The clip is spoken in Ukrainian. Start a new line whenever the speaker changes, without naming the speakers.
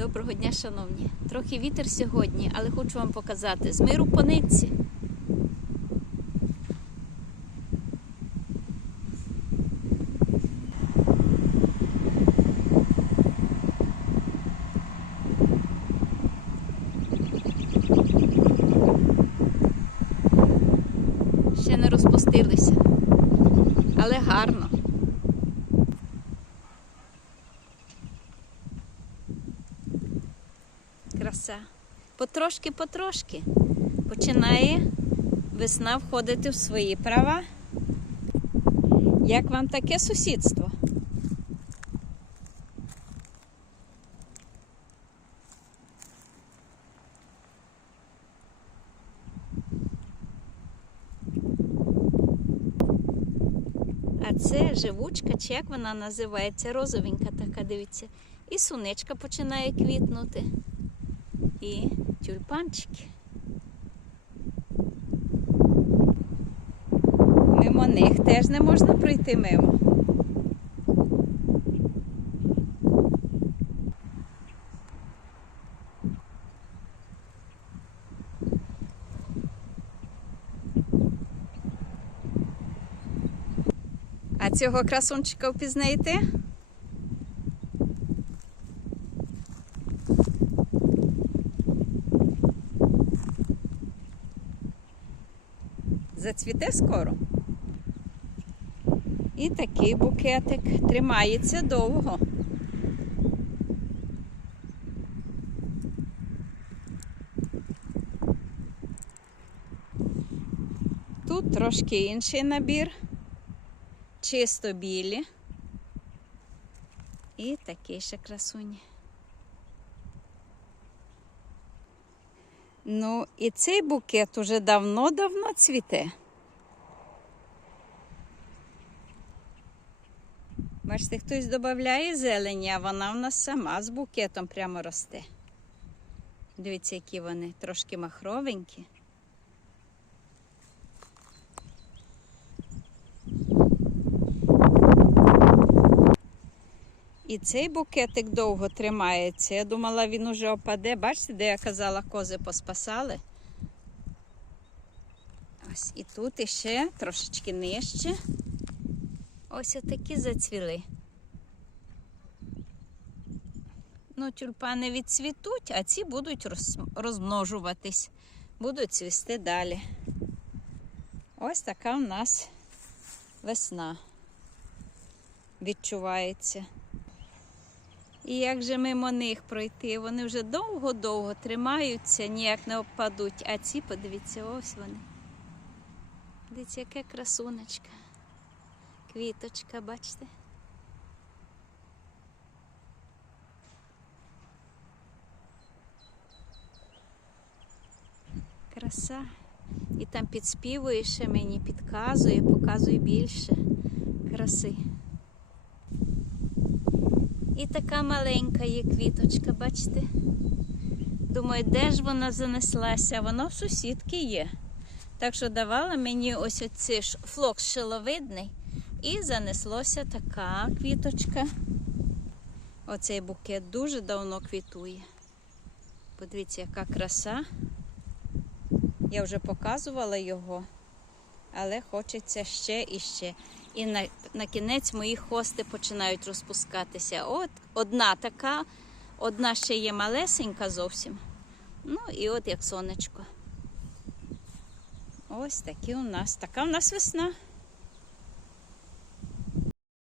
Доброго дня, шановні. Трохи вітер сьогодні, але хочу вам показати з миру по нитці. Ще не розпустилися, але гарно. Краса. Потрошки-потрошки починає весна входити в свої права. Як вам таке сусідство? А це живучка, чи як вона називається, розовенька така, дивіться. І сунечка починає квітнути і тюльпанчики. Мимо них теж не можна пройти мимо. А цього красунчика впізнаєте? Зацвіте скоро. І такий букетик тримається довго. Тут трошки інший набір, чисто білі. І такий ще красуні. Ну, і цей букет уже давно-давно цвіте. Бачите, хтось додає зелені, а вона в нас сама з букетом прямо росте. Дивіться, які вони трошки махровенькі. І цей букетик довго тримається. Я думала, він уже опаде. Бачите, де я казала, кози поспасали. Ось і тут іще трошечки нижче. Ось отакі зацвіли. Ну, тюльпани відцвітуть, а ці будуть розмножуватись, будуть цвісти далі. Ось така в нас весна відчувається. І як же мимо них пройти? Вони вже довго-довго тримаються, ніяк не впадуть. А ці, подивіться, ось вони. Дивіться, яка красунечка. Квіточка, бачите? Краса. І там підспівує ще мені, підказує, показує більше краси. І така маленька є квіточка, бачите? Думаю, де ж вона занеслася? Вона в сусідки є. Так що давала мені ось ж флокс шиловидний. І занеслося така квіточка. Оцей букет дуже давно квітує. Подивіться, яка краса. Я вже показувала його, але хочеться ще і ще. І на, на кінець мої хости починають розпускатися. От одна така, одна ще є малесенька зовсім. Ну і от як сонечко. Ось такі у нас, така у нас весна.